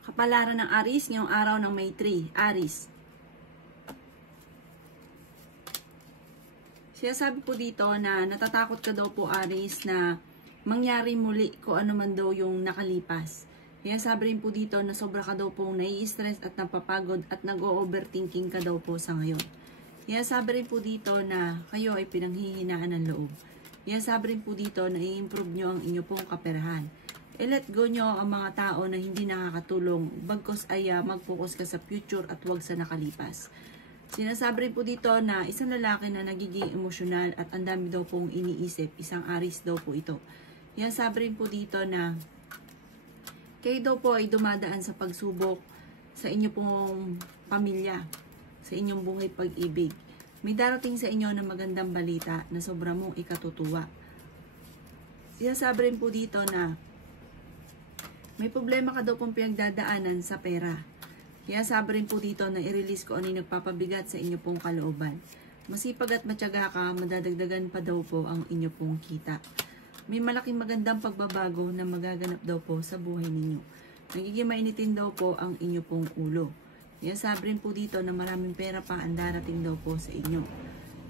Kapalaran ng Aries ngayong araw ng May 3. Aries. Sinasabi po dito na natatakot ka daw po, Aries, na mangyari muli kung ano man daw yung nakalipas. Sinasabi rin po dito na sobra ka daw pong nai-stress at napapagod at nag-o-overthinking ka daw po sa ngayon. Sinasabi rin po dito na kayo ay pinanghihinaan ng loob. Sinasabi rin po dito na i-improve nyo ang inyo pong kaperahan. I-let go nyo ang mga tao na hindi nakakatulong, bagkos ay mag-focus ka sa future at huwag sa nakalipas. Sinasabi rin po dito na isang lalaki na nagiging emosyonal at ang dami daw pong iniisip, isang Aries daw po ito. Sinasabi rin po dito na kayo daw po ay dumadaan sa pagsubok sa inyo pong pamilya, sa inyong buhay pag-ibig. May darating sa inyo na magandang balita na sobra mong ikatutuwa. Sinasabi rin po dito na may problema ka daw pong pinagdadaanan sa pera. Kaya sabi rin po dito na i-release ko ano yung nagpapabigat sa inyo pong kalooban. Masipag at matyaga ka, madadagdagan pa daw po ang inyo pong kita. May malaking magandang pagbabago na magaganap daw po sa buhay ninyo. Nagiging mainitin daw po ang inyo pong ulo. Kaya sabi rin po dito na maraming pera pa ang darating daw po sa inyo.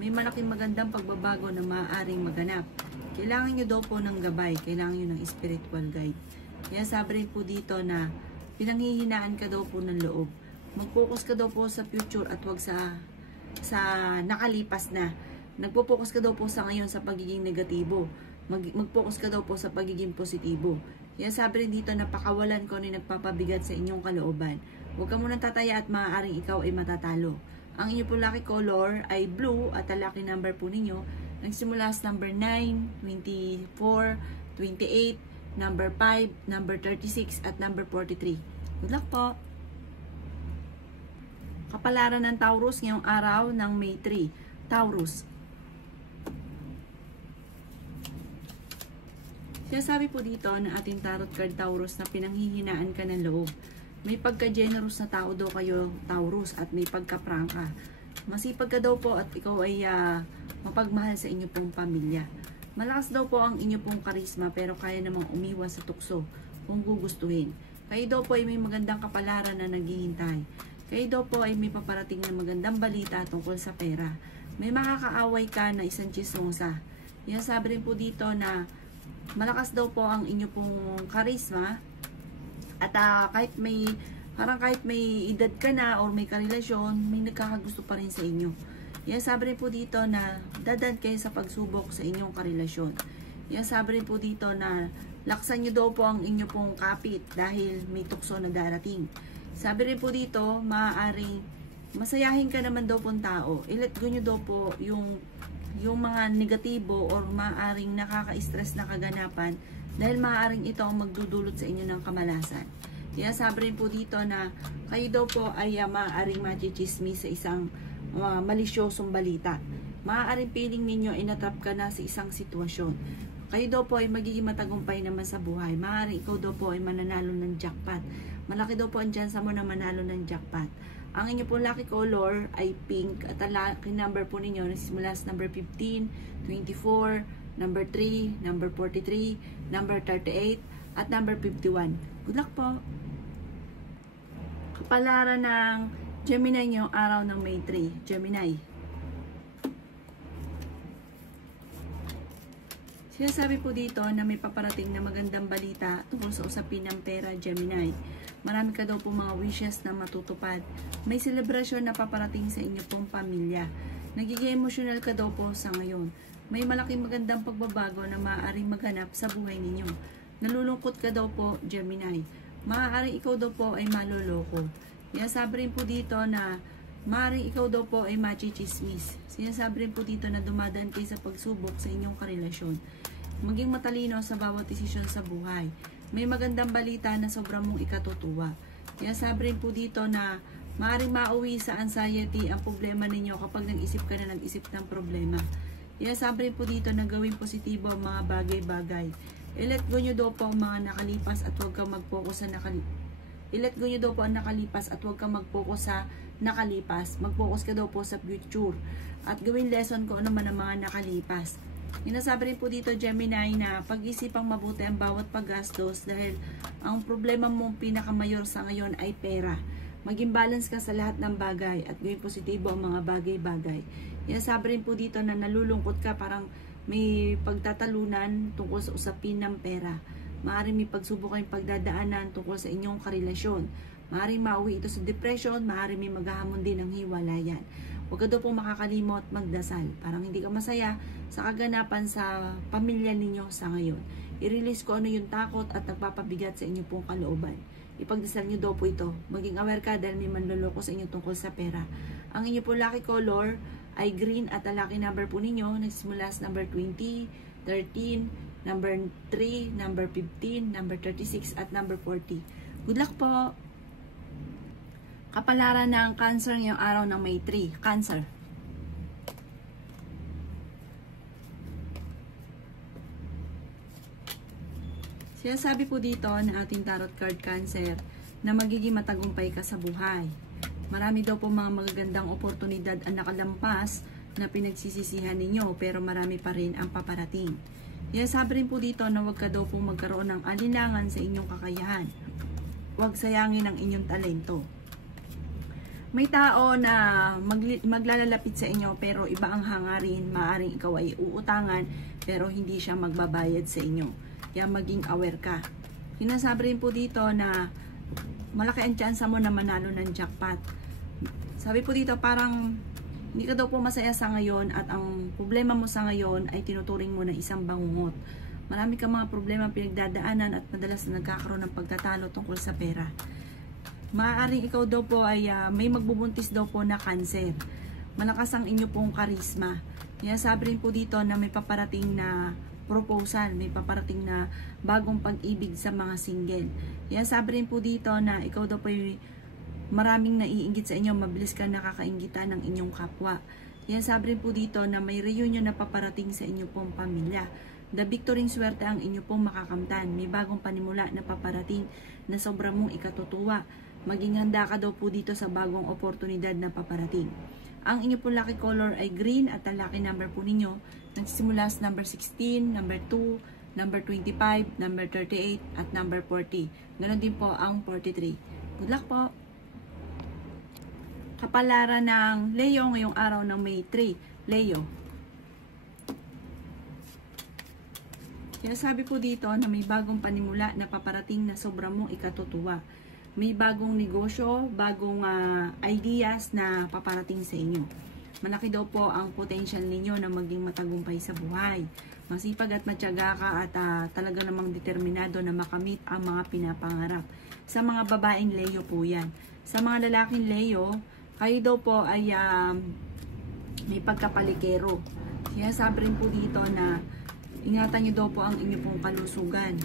May malaking magandang pagbabago na maaaring maganap. Kailangan nyo daw po ng gabay, kailangan nyo ng spiritual guide. Kaya sabi rin po dito na pinanghihinaan ka daw po ng loob. Mag-focus ka daw po sa future at wag sa nakalipas na. Nagpo-focus ka daw po sa ngayon sa pagiging negatibo. Mag-focus ka daw po sa pagiging positibo. Kaya sabi rin dito na pakawalan ko na nagpapabigat sa inyong kalooban. Huwag ka munang tataya at maaaring ikaw ay matatalo. Ang inyong po lucky color ay blue at ang lucky number po ninyo nagsimula sa number 9, 24, 28, number 5, number 36, at number 43. Good luck po! Kapalaran ng Taurus ngayong araw ng May 3. Taurus. Sinasabi po dito na ating tarot card Taurus na pinanghihinaan ka ng loob. May pagka-generous na tao daw kayo, Taurus, at may pagka-prangka. Masipag ka daw po at ikaw ay mapagmahal sa inyo pong pamilya. Malakas daw po ang inyo pong karisma pero kaya namang umiwas sa tukso kung gugustuhin. Kayo daw po ay may magandang kapalaran na naghihintay. Kayo daw po ay may paparating na magandang balita tungkol sa pera. May makakaaway ka na isang chismosa. Yan sabi rin po dito na malakas daw po ang inyo pong karisma at kahit may edad ka na or may karelasyon, may nagkakagusto pa rin sa inyo. Yan sabi rin po dito na dadaan kayo sa pagsubok sa inyong karelasyon. Yan sabi rin po dito na laksan nyo daw po ang inyo pong kapit dahil may tukso na darating. Sabi rin po dito, maaaring masayahin ka naman daw pong tao. I-let go nyo daw po yung mga negatibo or maaaring nakaka-stress na kaganapan dahil maaaring ito ang magdudulot sa inyo ng kamalasan. Yan sabi rin po dito na kayo daw po ay maaaring machichismis sa isang malisyosong balita. Maaaring feeling ninyo inatrap ka na sa isang sitwasyon. Kayo daw po ay magiging matagumpay naman sa buhay. Maaaring ikaw daw po ay mananalo ng jackpot. Malaki daw po ang chance mo na manalo ng jackpot. Ang inyo po lucky color ay pink at ang lucky number po ninyo nagsimula sa number 15, 24, number 3, number 43, number 38, at number 51. Good luck po! Kapalaran ng Gemini ngayong araw ng May 3. Gemini. Sinasabi po dito na may paparating na magandang balita tungkol sa usapin ng pera, Gemini. Marami ka daw po mga wishes na matutupad. May selebrasyon na paparating sa inyo pong pamilya. Nagiging emosyonal ka daw po sa ngayon. May malaking magandang pagbabago na maaaring maganap sa buhay ninyo. Nalulungkot ka daw po, Gemini. Maaaring ikaw daw po ay maloloko. Sinasabi rin po dito na maaaring ikaw daw po ay machichismis. Sinasabi rin po dito na dumadaan kayo sa pagsubok sa inyong karelasyon. Maging matalino sa bawat desisyon sa buhay. May magandang balita na sobrang mong ikatutuwa. Sinasabi rin po dito na maaaring mauwi sa anxiety ang problema ninyo kapag nag-isip ka na nag-isip ng problema. Sinasabi rin po dito na gawing positibo ang mga bagay-bagay. I-let go nyo daw po ang mga nakalipas at huwag kang mag-focus sa nakalipas. I-let go nyo daw po ang nakalipas at huwag kang mag-focus sa nakalipas. Mag-focus ka daw po sa future. At gawin lesson ko naman ang mga nakalipas. Inasabi rin po dito, Gemini, na pag-isipang mabuti ang bawat paggastos dahil ang problema mong pinakamayor sa ngayon ay pera. Maging balance ka sa lahat ng bagay at gawing positibo ang mga bagay-bagay. Inasabi rin po dito na nalulungkot ka, parang may pagtatalunan tungkol sa usapin ng pera. Maaaring may pagsubok kayong pagdadaanan tungkol sa inyong karelasyon. Maaaring mauwi ito sa depression, maaaring may maghahamon din ng hiwalayan. Huwag ka daw po makakalimot magdasal. Parang hindi ka masaya sa kaganapan sa pamilya ninyo sa ngayon. I-release ko ano yung takot at nagpapabigat sa inyo pong kalooban. Ipagdasal nyo daw po ito. Maging aware ka dahil may manloloko sa inyo tungkol sa pera. Ang inyo po lucky color ay green at ang lucky number po ninyo nagsimula sa number 20, 13, number 3, number 15, number 36 at number 40. Good luck po! Kapalaran ng Cancer ngayong araw ng May 3. Cancer. Sinasabi po dito ng ating tarot card Cancer na magiging matagumpay ka sa buhay. Marami daw po mga magagandang oportunidad ang nakalampas na pinagsisisihan ninyo pero marami pa rin ang paparating. Sinasabi rin po dito na huwag ka daw po magkaroon ng alinlangan sa inyong kakayahan. Huwag sayangin ang inyong talento. May tao na maglalalapit sa inyo pero iba ang hangarin, maaaring ikaw ay uutangan pero hindi siya magbabayad sa inyo. Kaya maging aware ka. Sinasabi rin po dito na malaki ang tsansa mo na manalo ng jackpot. Sabi po dito parang hindi ka daw po masaya sa ngayon at ang problema mo sa ngayon ay tinuturing mo na isang bangungot. Marami kang mga problema pinagdadaanan at madalas na nagkakaroon ng pagtatalo tungkol sa pera. Maaaring ikaw daw po ay may magbubuntis daw po na Cancer. Malakas ang inyo pong karisma. Sabi rin po dito na may paparating na proposal, may paparating na bagong pag-ibig sa mga single. Sabi rin po dito na ikaw daw po ay maraming naiinggit sa inyo, mabilis ka nakakainggitan ng inyong kapwa. Sabi rin po dito na may reunion na paparating sa inyo pong pamilya. The victory swerte ang inyo pong makakamtan. May bagong panimula na paparating na sobra mong ikatutuwa. Maging handa ka daw po dito sa bagong oportunidad na paparating. Ang inyo po lucky color ay green at ang lucky number po ninyo nagsisimula sa number 16, number 2, number 25, number 38 at number 40. Ganon din po ang 43. Good luck po! Kapalaran ng Leo ngayong araw ng May 3. Leo. Sabi po dito na may bagong panimula na paparating na sobra mong ikatutuwa. May bagong negosyo, bagong ideas na paparating sa inyo. Malaki daw po ang potential ninyo na maging matagumpay sa buhay. Masipag at matyaga ka at talaga namang determinado na makamit ang mga pinapangarap. Sa mga babaeng Leo po yan. Sa mga lalaking Leo, kayo daw po ay may pagkapalikero. Sabi rin po dito na ingatan nyo daw po ang inyong pong kalusugan.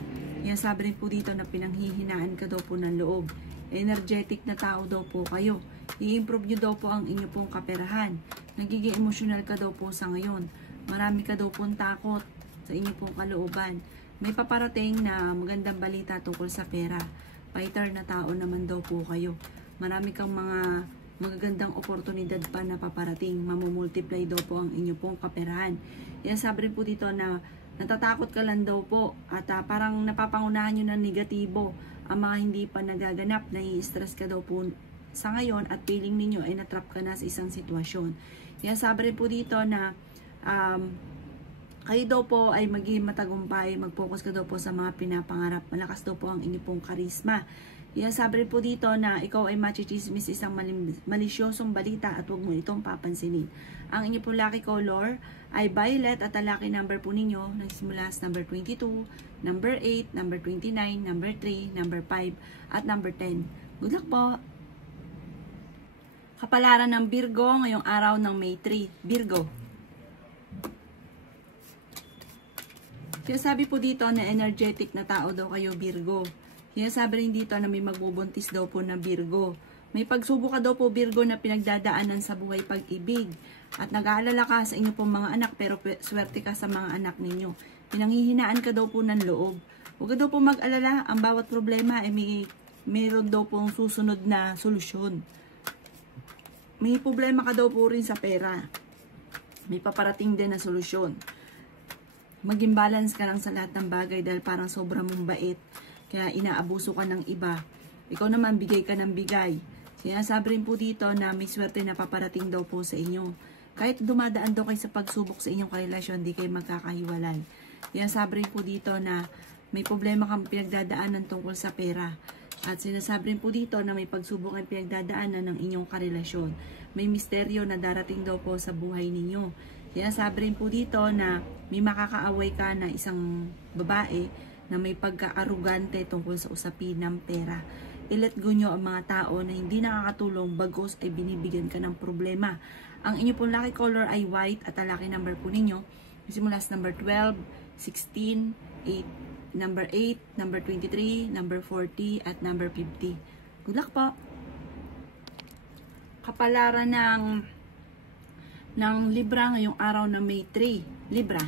Sabi rin po dito na pinanghihinaan ka daw po ng loob. Energetic na tao daw po kayo. I-improve nyo daw po ang inyong pong kaperahan. Nagiging emosyonal ka daw po sa ngayon. Marami ka daw pong takot sa inyong pong kalooban. May paparating na magandang balita tungkol sa pera. Fighter na tao naman daw po kayo. Marami kang mga magagandang oportunidad pa na paparating. Mamumultiply daw po ang inyong pong kaperahan. Sabi rin po dito na natatakot ka lang daw po at parang napapangunahan nyo ng negatibo ang mga hindi pa nagaganap, nai-stress ka daw po sa ngayon at feeling ninyo ay natrap ka na sa isang sitwasyon. Sabi rin po dito na kayo daw po ay maging matagumpay, mag-focus ka daw po sa mga pinapangarap, malakas daw po ang inyong pong karisma. Sabi rin po dito na ikaw ay machichismis isang malisyosong balita at huwag mo itong papansinin. Ang inyong pong lucky color ay violet at ang lucky number po ninyo nagsimula sa number 22, number 8, number 29, number 3, number 5, at number 10. Good luck po! Kapalaran ng Virgo ngayong araw ng May 3. Virgo. Sabi po dito na energetic na tao daw kayo, Virgo. Sabi rin dito na may magbubuntis daw po na Virgo. May pagsubok ka daw po, Virgo, na pinagdadaanan sa buhay pag-ibig. At nag-aalala ka sa inyo pong mga anak pero swerte ka sa mga anak ninyo. Pinanghihinaan ka daw po ng loob. Huwag ka daw po mag-alala, ang bawat problema ay mayroon daw pong susunod na solusyon. May problema ka daw po rin sa pera. May paparating din na solusyon. maging balance ka lang sa lahat ng bagay dahil parang sobra mong bait. Kaya inaabuso ka ng iba. Ikaw naman, bigay ka ng bigay. Sinasabi rin po dito na may swerte na paparating daw po sa inyo. Kahit dumadaan daw kayo sa pagsubok sa inyong karelasyon, di kayo magkakahiwalay. Sinasabi rin po dito na may problema kang pinagdadaanan tungkol sa pera. At sinasabi rin po dito na may pagsubok ang pinagdadaanan ng inyong karelasyon. May misteryo na darating daw po sa buhay ninyo. Sinasabi rin po dito na may makakaaway ka na isang babae na may pagka-arugante tungkol sa usapin ng pera. I-let go nyo ang mga tao na hindi nakakatulong bagos ay binibigyan ka ng problema. Ang inyo pong lucky color ay white at ang lucky number po ninyo simula sa number 12, 16, 8, number 8, number 23, number 40 at number 50. Good luck po! Kapalaran ng Libra ngayong araw na May 3. Libra.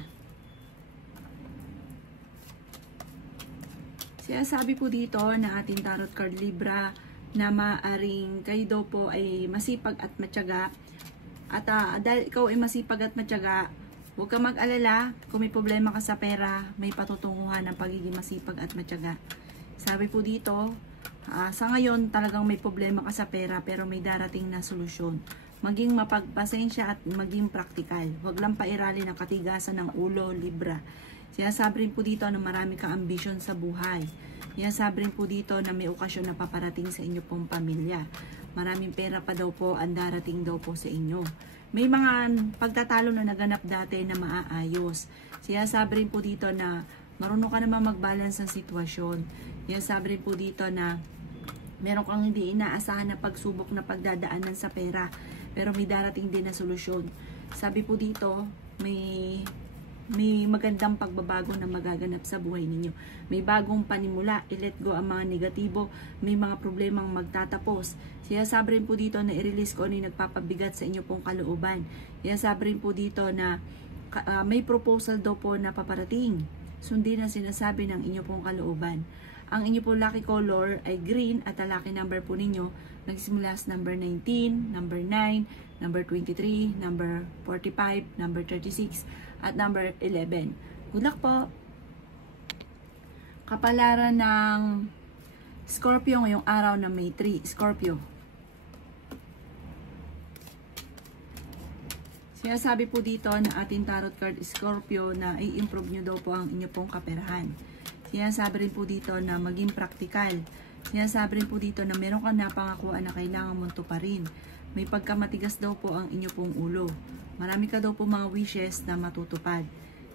Sinasabi po dito na ating tarot card Libra na maaring kayo daw po ay masipag at matyaga. At dahil ikaw ay masipag at matyaga, huwag ka mag-alala kung may problema ka sa pera, may patutunguhan ng pagiging masipag at matyaga. Sabi po dito, sa ngayon talagang may problema ka sa pera pero may darating na solusyon. Maging mapagpasensya at maging praktikal. Huwag lang pairali ng katigasan ng ulo, Libra. Sinasabi rin po dito na marami kang ambisyon sa buhay. Sinasabi rin po dito na may okasyon na paparating sa inyo pong pamilya. Maraming pera pa daw po ang darating daw po sa inyo. May mga pagtatalo na naganap dati na maaayos. Sinasabi rin po dito na marunong ka naman mag-balance ng sitwasyon. Sinasabi rin po dito na meron kang hindi inaasahan na pagsubok na pagdadaanan sa pera. Pero may darating din na solusyon. Sabi po dito, may magandang pagbabago na magaganap sa buhay ninyo. May bagong panimula, i-let go ang mga negatibo, may mga problemang magtatapos. Sinasabi rin po dito na i-release ko ano yung nagpapabigat sa inyo pong kalooban. Sinasabi rin po dito na may proposal daw po na paparating. Sundin ang sinasabi ng inyo pong kalooban. Ang inyo pong lucky color ay green at ang lucky number po ninyo nagsimula sa number 19, number 9, number 23, number 45, number 36, at number 11. Good luck po! Kapalaran ng Scorpio ngayong araw na May 3. Scorpio. Sinasabi po dito na ating tarot card Scorpio na i-improve nyo daw po ang inyo pong kaperahan. Sinasabi rin po dito na maging praktikal. Sinasabi rin po dito na meron kang napangakuan na kailangan mong tuparin. May pagkamatigas daw po ang inyo pong ulo. Marami ka daw po mga wishes na matutupad.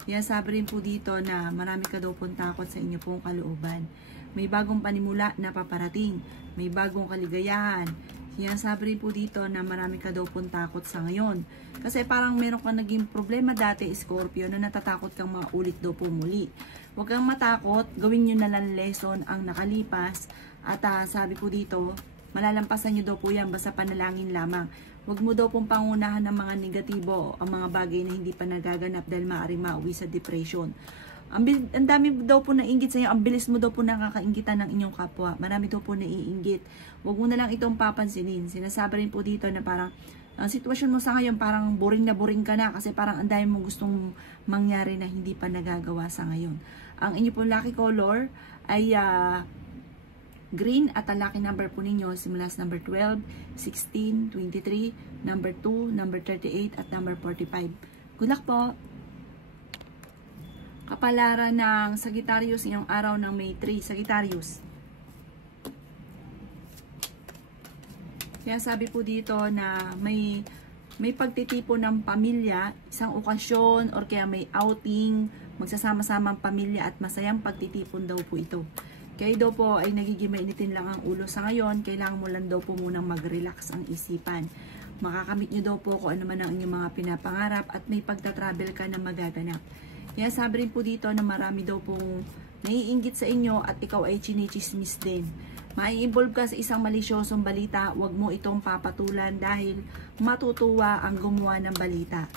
Sinasabi rin po dito na marami ka daw pong takot sa inyo pong kalooban. May bagong panimula na paparating. May bagong kaligayahan. Sinasabi rin po dito na marami ka daw pong takot sa ngayon. Kasi parang meron kang naging problema dati, Scorpio, na natatakot kang maulit daw po muli. Huwag kang matakot, gawin nyo na lang lesson ang nakalipas. At sabi po dito, malalampasan nyo daw po yan basta panalangin lamang. Huwag mo daw pong pangunahan ng mga negatibo, ang mga bagay na hindi pa nagaganap dahil maaaring mauwi sa depression. Ang dami daw po nainggit sa inyo, ang bilis mo daw po nakakainggitan ng inyong kapwa. Marami daw po naiinggit. Huwag mo na lang itong papansinin. Sinasabi rin po dito na parang ang sitwasyon mo sa ngayon parang boring na boring ka na kasi parang ang dami mong gustong mangyari na hindi pa nagagawa sa ngayon. Ang inyo pong lucky color ay green at ang lucky number po ninyo simula sa number 12, 16, 23, number 2, number 38 at number 45. Good luck po! Kapalaran ng Sagittarius ngayong araw ng May 3. Sagittarius. Kaya sabi po dito na may pagtitipon ng pamilya, isang okasyon or kaya may outing, magsasama-sama ang pamilya at masayang pagtitipon daw po ito. Kaya daw po ay nagiging mainitin lang ang ulo sa ngayon, kailangan mo lang daw po munang mag-relax ang isipan. Makakamit nyo daw po kung ano man ang inyong mga pinapangarap at may pagta-travel ka na magaganap. Kaya sabi rin po dito na marami daw pong naiinggit sa inyo at ikaw ay chinichismis din. Mai-involve ka sa isang malisyosong balita, huwag mo itong papatulan dahil matutuwa ang gumawa ng balita.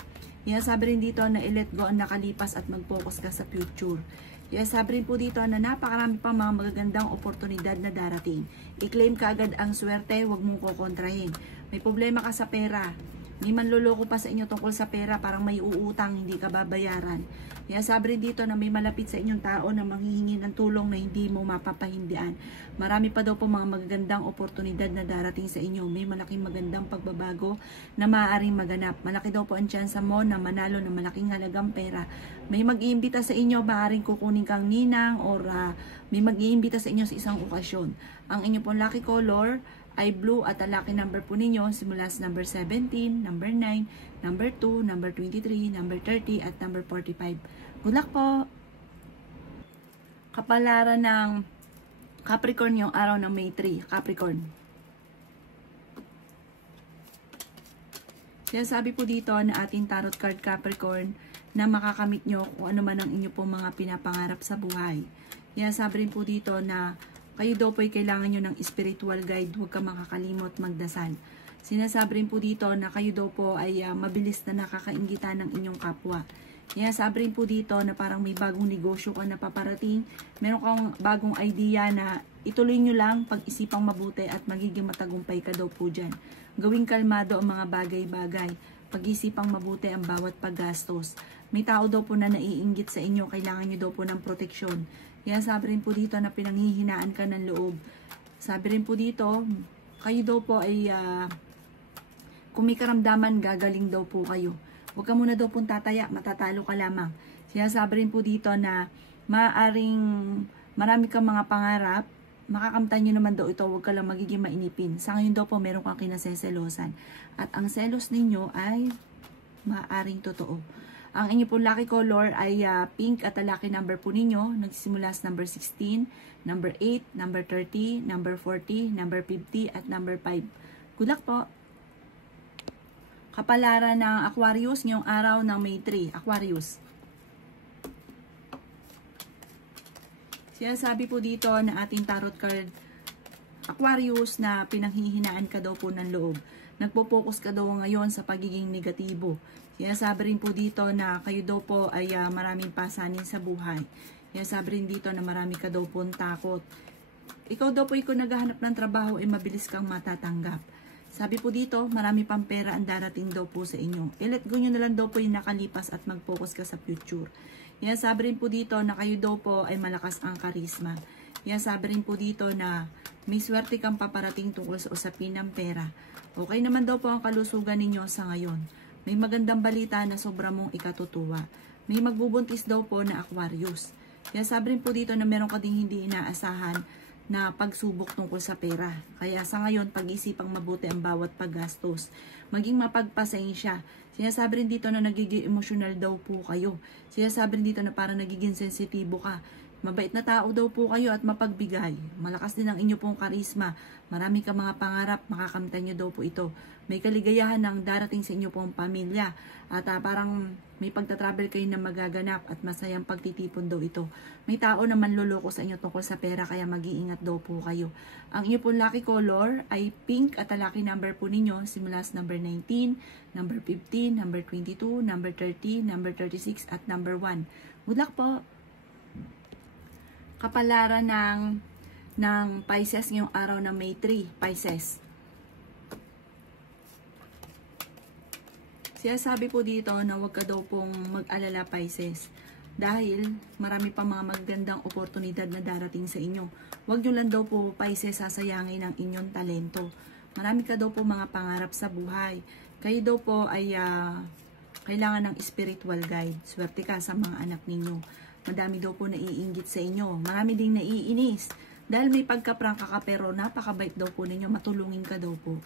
Kaya sabi rin dito na i-let go ang nakalipas at mag-focus ka sa future. Kaya sabi rin po dito na napakarami pang mga magagandang oportunidad na darating. I-claim ka agad ang swerte, huwag mong kukontrahin. May problema ka sa pera, May manloloko pa sa inyo tungkol sa pera, parang may uutang, hindi ka babayaran. Kaya sabi rin dito na may malapit sa inyong tao na manghihingi ng tulong na hindi mo mapapahindian. Marami pa daw po mga magagandang oportunidad na darating sa inyo. May malaking magandang pagbabago na maaaring maganap. Malaki daw po ang tsansa mo na manalo ng malaking halagang pera. May mag-iimbita sa inyo, maaaring kukunin kang ninang or may mag-iimbita sa inyo sa isang okasyon. Ang inyo pong lucky color ay blue at ang lucky number po ninyo simula sa number 17, number 9, number 2, number 23, number 30 at number 45. Good luck po! Kapalaran ng Capricorn yung araw ng May 3, Capricorn. Sinasabi po dito na ating tarot card Capricorn na makakamit nyo kung ano man ang inyo pong mga pinapangarap sa buhay. Sinasabi rin po dito na kayo daw po ay kailangan nyo ng spiritual guide, huwag ka makakalimot magdasal. Sinasabi rin po dito na kayo daw po ay mabilis na nakakaingitan ng inyong kapwa. Sinasabi rin po dito na parang may bagong negosyo ka na paparating, meron kang bagong idea na ituloy nyo lang, pag-isipang mabuti at magiging matagumpay ka daw po dyan. Gawing kalmado ang mga bagay-bagay, pag-isipang mabuti ang bawat paggastos. May tao daw po na naiinggit sa inyo, kailangan nyo daw po ng proteksyon. Kaya sabi rin po dito na pinanghihinaan ka ng loob. Sabi rin po dito, kayo daw po ay kung may karamdaman, gagaling daw po kayo. Huwag ka muna daw pong tataya, matatalo ka lamang. Sinasabi rin po dito na maaring marami kang mga pangarap, makakamtan nyo naman daw ito, huwag ka lang magiging mainipin. Sa ngayon daw po, meron kang kinaseselosan. At ang selos ninyo ay maaring totoo. Ang inyo pong lucky color ay pink at ang lucky number po ninyo, nagsisimula sa number 16, number 8, number 30, number 40, number 50, at number 5. Good luck po! Kapalaran ng Aquarius ngayong araw ng May 3, Aquarius. Sinasabi po dito na ating tarot card Aquarius na pinanghihinaan ka daw po ng loob. Nagpo-focus ka daw ngayon sa pagiging negatibo. Sinasabi rin po dito na kayo daw po ay maraming pasanin sa buhay. Sinasabi rin dito na marami ka daw po takot. Ikaw daw po kung naghahanap ng trabaho ay mabilis kang matatanggap. Sabi po dito, marami pang pera ang darating daw po sa inyo. I-let go nyo na lang daw po yung nakalipas at mag-focus ka sa future. Sinasabi rin po dito na kayo daw po ay malakas ang karisma. Sinasabi rin po dito na may swerte kang paparating tungkol sa usapin ng pera. Okay naman daw po ang kalusugan ninyo sa ngayon. May magandang balita na sobra mong ikatutuwa. May magbubuntis daw po na Aquarius. Sinasabi rin po dito na meron ka ding hindi inaasahan na pagsubok tungkol sa pera. Kaya sa ngayon, pag-isipang mabuti ang bawat paggastos. Maging mapagpasensya. Sinasabi rin dito na nagiging emotional daw po kayo. Sinasabi rin dito na parang nagiging sensitibo ka. Mabait na tao daw po kayo at mapagbigay. Malakas din ang inyo pong karisma. Marami ka mga pangarap, makakamtan nyo daw po ito. May kaligayahan ng darating sa inyo pong pamilya. At parang may pagtatravel kayo na magaganap at masayang pagtitipon daw ito. May tao na manloloko sa inyo tungkol sa pera kaya mag-iingat daw po kayo. Ang inyo pong lucky color ay pink at ang lucky number po ninyo simula sa number 19, number 15, number 22, number 30, number 36 at number 1. Good luck po! Kapalaran ng Pisces ngayong araw ng May 3, Pisces. Sinasabi po dito na huwag ka daw pong mag-alala Pisces dahil marami pa mga magandang oportunidad na darating sa inyo. Huwag nyo lang daw po Pisces sasayangin ang inyong talento. Marami ka daw po mga pangarap sa buhay. Kayo daw po ay kailangan ng spiritual guide. Swerte ka sa mga anak ninyo. Madami daw po naiinggit sa inyo. Marami ding naiinis. Dahil may pagkaprangka ka pero napakabait daw po ninyo. Matulungin ka daw po.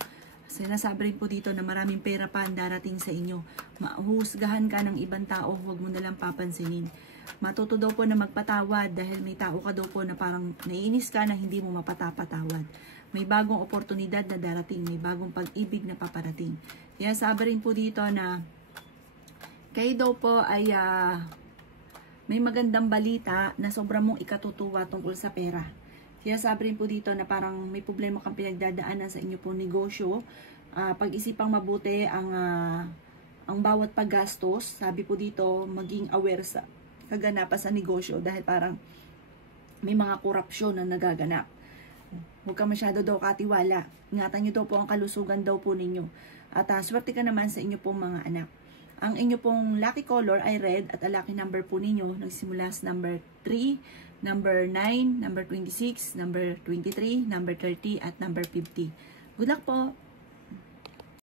Sinasabi rin po dito na maraming pera pa ang darating sa inyo. Mahusgahan ka ng ibang tao, huwag mo nalang papansinin. Matuto daw po na magpatawad dahil may tao ka daw po na parang naiinis ka na hindi mo mapatapatawad. May bagong oportunidad na darating, may bagong pag-ibig na paparating. Sinasabi rin po dito na kayo daw po ay may magandang balita na sobrang mong ikatutuwa tungkol sa pera. Sinasabi rin po dito na parang may problema kang pinagdadaanan sa inyo pong negosyo. Pag-isipang mabuti ang bawat paggastos. Sabi po dito, maging aware sa kaganapan sa negosyo dahil parang may mga korupsyon na nagaganap. Huwag ka masyado daw katiwala. Ingatan nyo daw po ang kalusugan daw po ninyo. At swerte ka naman sa inyo pong mga anak. Ang inyo pong lucky color ay red at ang lucky number po ninyo nagsimula sa number 3, number 9, number 26, number 23, number 30 at number 50. Good luck po!